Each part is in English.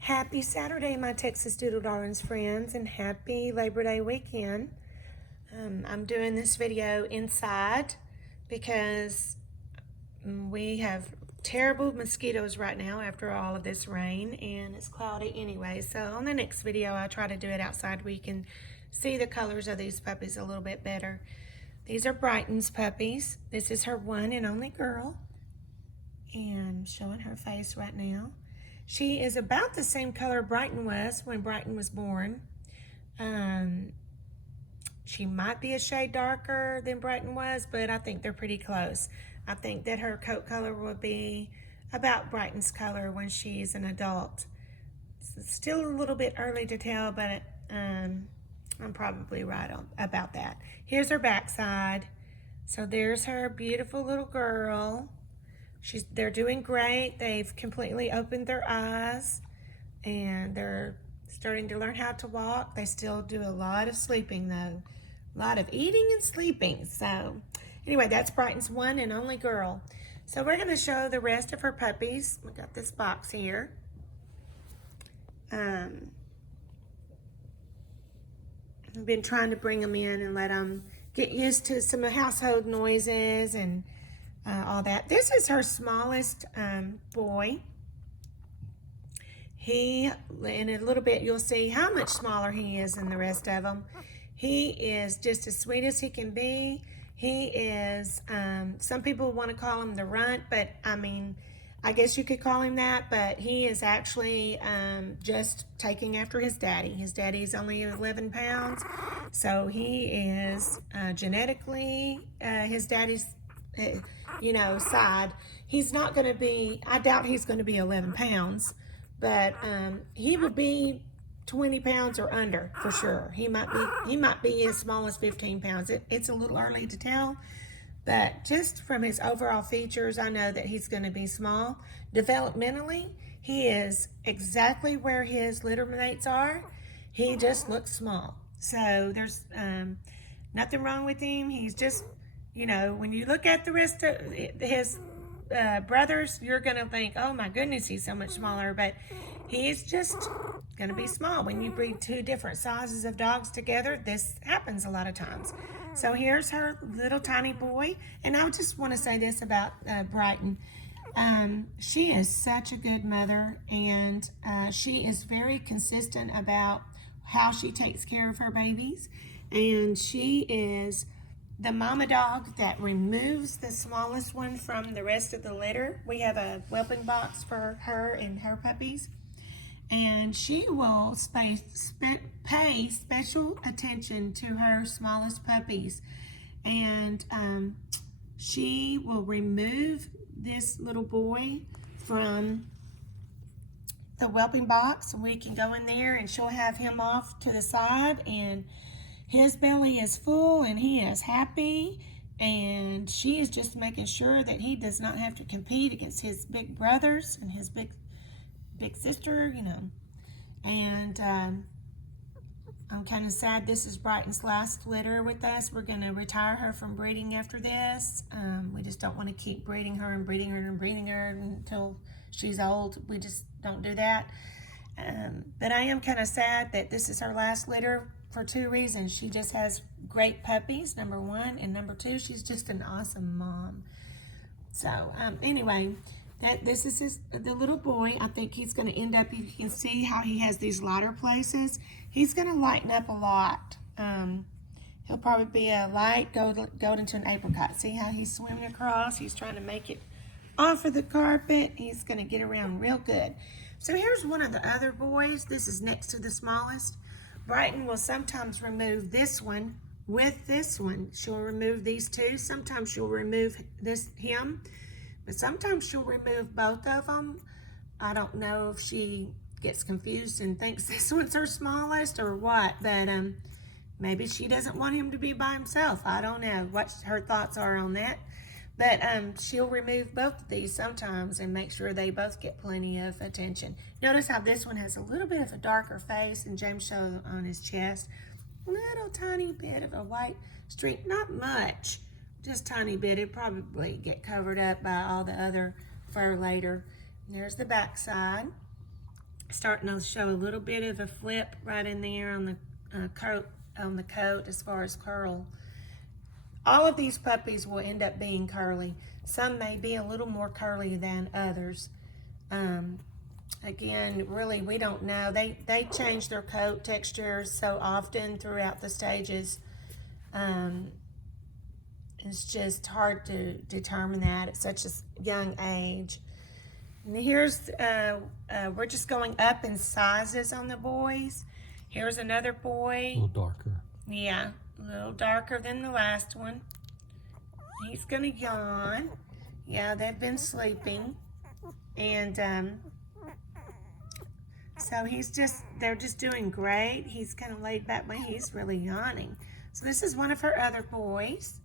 Happy Saturday, my Texas Doodle Darlings friends, and happy Labor Day weekend. I'm doing this video inside because we have terrible mosquitoes right now after all of this rain, and it's cloudy anyway. So on the next video, I'll try to do it outside where you can see the colors of these puppies a little bit better. These are Brighton's puppies. This is her one and only girl, and I'm showing her face right now. She is about the same color Brighton was when Brighton was born. She might be a shade darker than Brighton was, but I think they're pretty close. I think that her coat color will be about Brighton's color when she's an adult. It's still a little bit early to tell, but I'm probably right about that. Here's her backside. So there's her beautiful little girl. They're doing great. They've completely opened their eyes and they're starting to learn how to walk. They still do a lot of sleeping though. A lot of eating and sleeping. So anyway, that's Brighton's one and only girl. So we're going to show the rest of her puppies. We got this box here. I've been trying to bring them in and let them get used to some household noises and all that. This is her smallest boy. In a little bit you'll see how much smaller he is than the rest of them. He is just as sweet as he can be. He is, some people want to call him the runt, but I mean, I guess you could call him that, but he is actually just taking after his daddy. His daddy's only 11 pounds, so he is genetically his daddy's side. He's not going to be, I doubt he's going to be 11 pounds, but he would be 20 pounds or under for sure. He might be as small as 15 pounds. It's a little early to tell, but just from his overall features, I know that he's going to be small. Developmentally, he is exactly where his litter mates are. He just looks small. So there's nothing wrong with him. He's just, when you look at the rest of his brothers, you're going to think, oh my goodness, he's so much smaller, but he's just going to be small. When you breed two different sizes of dogs together, this happens a lot of times. So here's her little tiny boy, and I just want to say this about Brighton. She is such a good mother, and she is very consistent about how she takes care of her babies, and she is the mama dog that removes the smallest one from the rest of the litter. We have a whelping box for her and her puppies, and she will pay special attention to her smallest puppies, and she will remove this little boy from the whelping box. We can go in there and she'll have him off to the side, and his belly is full and he is happy, and she is just making sure that he does not have to compete against his big brothers and his big sister, And I'm kind of sad this is Brighton's last litter with us. We're going to retire her from breeding after this. We just don't want to keep breeding her and breeding her and breeding her until she's old. We just don't do that. But I am kind of sad that this is her last litter for two reasons. She just has great puppies, number one, and number two, she's just an awesome mom. So anyway, this is the little boy. I think he's going to end up, you can see how he has these lighter places. He's going to lighten up a lot. He'll probably be a light golden to an apricot. See how he's swimming across? He's trying to make it off of the carpet. He's going to get around real good. So here's one of the other boys. This is next to the smallest. Brighton will sometimes remove this one with this one. She'll remove these two. Sometimes she'll remove him, but sometimes she'll remove both of them. I don't know if she gets confused and thinks this one's her smallest or what, but maybe she doesn't want him to be by himself. I don't know what her thoughts are on that. But she'll remove both of these sometimes and make sure they both get plenty of attention. Notice how this one has a little bit of a darker face, and James showed on his chest. Little tiny bit of a white streak, not much, just tiny bit. It'd probably get covered up by all the other fur later. And there's the back side. starting to show a little bit of a flip right in there on the coat as far as curl. All of these puppies will end up being curly. Some may be a little more curly than others. Again, really, we don't know. They change their coat texture so often throughout the stages. It's just hard to determine that at such a young age. And here's, we're just going up in sizes on the boys. Here's another boy. A little darker. Yeah, a little darker than the last one. He's gonna yawn. Yeah, they've been sleeping. And so they're just doing great. He's kind of laid back, but he's really yawning. So this is one of her other boys.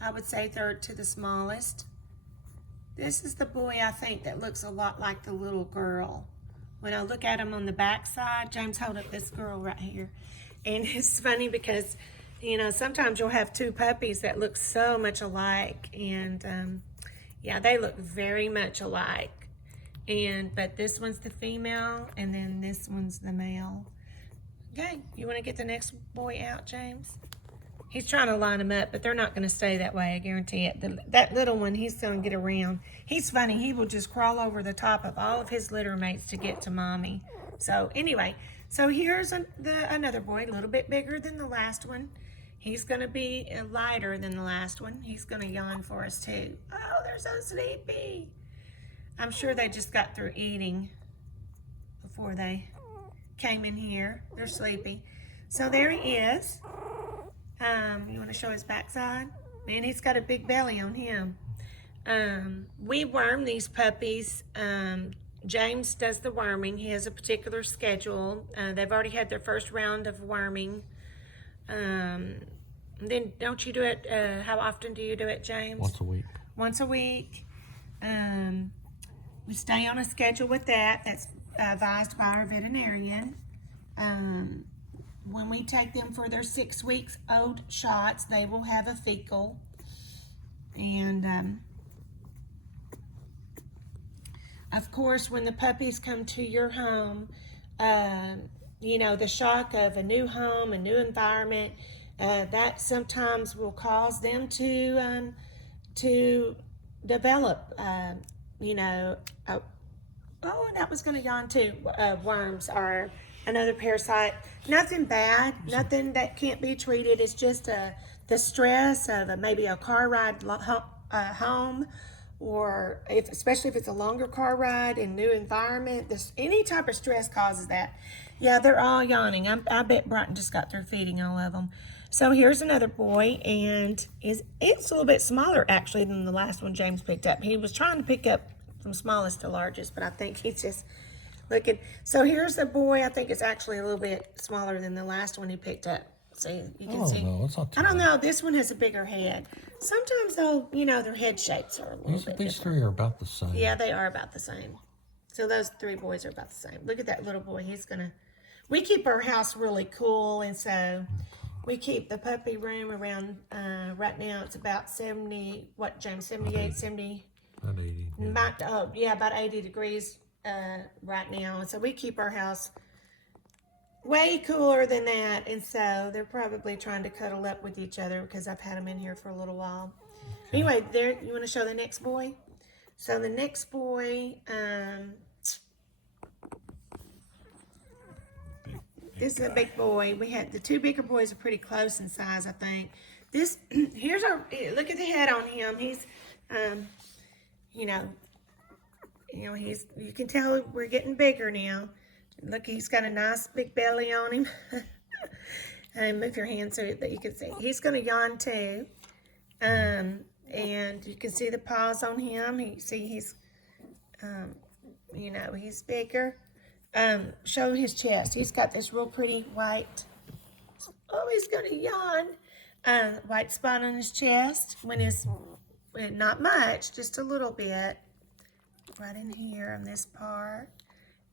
I would say third to the smallest. This is the boy, I think, that looks a lot like the little girl. When I look at him on the back side, James, hold up this girl right here. And it's funny because, you know, sometimes you'll have two puppies that look so much alike. And yeah, they look very much alike. But this one's the female, and then this one's the male. Okay, you want to get the next boy out, James? He's trying to line them up, but they're not going to stay that way, I guarantee it. That little one, he's going to get around. He's funny. He will just crawl over the top of all of his litter mates to get to mommy. So anyway, so here's another boy, a little bit bigger than the last one. He's going to be lighter than the last one. He's going to yawn for us too. Oh, they're so sleepy. I'm sure they just got through eating before they came in here. They're sleepy. So there he is. You want to show his backside? Man, he's got a big belly on him. We worm these puppies. James does the worming. He has a particular schedule. They've already had their first round of worming. Then don't you do it, how often do you do it, James? Once a week. Once a week. We stay on a schedule with that. That's advised by our veterinarian. When we take them for their 6 weeks old shots, they will have a fecal. And of course, when the puppies come to your home, you know, the shock of a new home, a new environment, that sometimes will cause them to develop, you know, oh, that was going to yawn too. Worms are another parasite. Nothing bad, nothing that can't be treated. It's just the stress of maybe a car ride home, or especially if it's a longer car ride in new environment. Any type of stress causes that. Yeah, they're all yawning. I bet Brighton just got through feeding all of them. So here's another boy, and it's a little bit smaller actually than the last one James picked up. He was trying to pick up from smallest to largest, but I think he's just looking. So here's the boy. I think it's actually a little bit smaller than the last one he picked up. See, you can see. No, it's not too I don't know. This one has a bigger head. Sometimes though, you know, their head shapes are a little bit These different. three are about the same. Yeah, they are about the same. So those three boys are about the same. Look at that little boy. We keep our house really cool, and so we keep the puppy room around, right now it's about 70, what, James, 78, 70? About 80. Yeah. About 80 degrees right now. And so we keep our house way cooler than that. And so they're probably trying to cuddle up with each other because I've had them in here for a little while. Okay. Anyway, you want to show the next boy? So the next boy, this is a big boy. We had the two bigger boys are pretty close in size, I think. Look at the head on him. He's, you can tell we're getting bigger now. Look, he's got a nice big belly on him. Move your hand so that you can see. He's going to yawn too. And you can see the paws on him. He's bigger. Show his chest. He's got this real pretty white, he's going to yawn. White spot on his chest. Not much, just a little bit. Right in here on this part.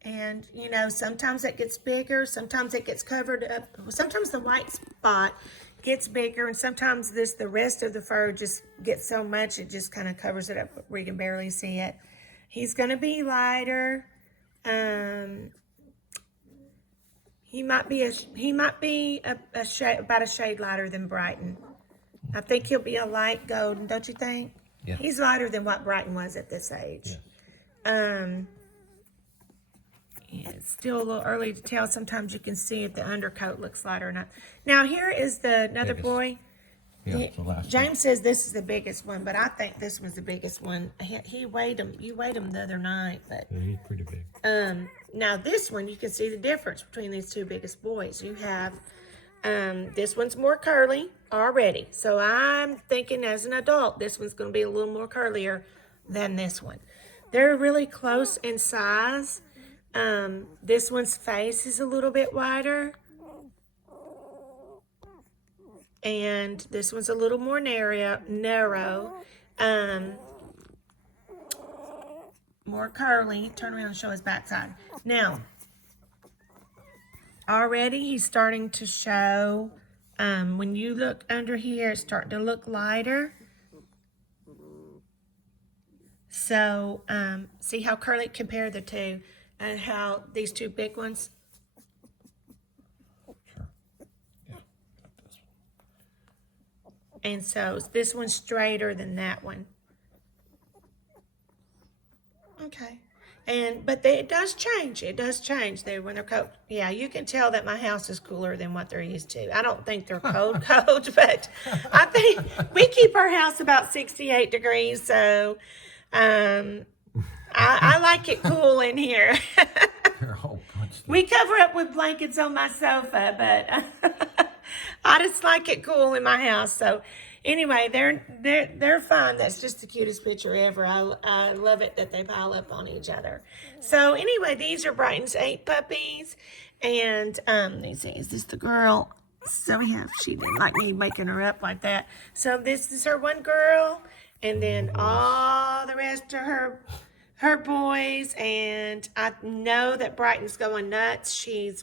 And, sometimes it gets bigger, sometimes it gets covered up. Sometimes the white spot gets bigger, and sometimes the rest of the fur just gets so much it just kind of covers it up where you can barely see it. He's going to be lighter. He might be a shade, about a shade lighter than Brighton. I think he'll be a light golden, don't you think? Yeah. He's lighter than what Brighton was at this age. Yes. Yeah, it's still a little early to tell. Sometimes you can see if the undercoat looks lighter or not. Now here is another Biggest. boy. Yeah, it's the last James says this is the biggest one, but I think this was the biggest one. He weighed him. You weighed him the other night, but one. Yeah, he's pretty big. now this one you can see the difference between these two biggest boys. You have this one's more curly already, so I'm thinking as an adult this one's going to be a little more curlier than this one. They're really close in size. This one's face is a little bit wider. And this one's a little more narrow. More curly. Turn around and show his backside. Now, already he's starting to show, when you look under here, it's starting to look lighter. So, see how curly, compare the two, and how these two big ones. Sure. Yeah. And so this one's straighter than that one. Okay. But it does change. It does change. When they're cold. Yeah, you can tell that my house is cooler than what they're used to. I don't think they're cold, but I think we keep our house about 68 degrees. So I like it cool in here. We cover up with blankets on my sofa, but I just like it cool in my house. So anyway, they're fine. That's just the cutest picture ever. I love it that they pile up on each other. So anyway, these are Brighton's 8 puppies. And let me see, is this the girl? So she didn't like me making her up like that. So this is her one girl, and then all the rest are her boys. And I know that Brighton's going nuts. She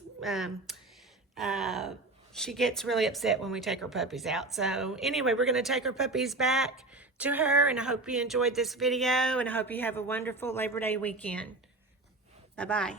gets really upset when we take her puppies out. So anyway, we're going to take her puppies back to her, and I hope you enjoyed this video, and I hope you have a wonderful Labor Day weekend. Bye-bye.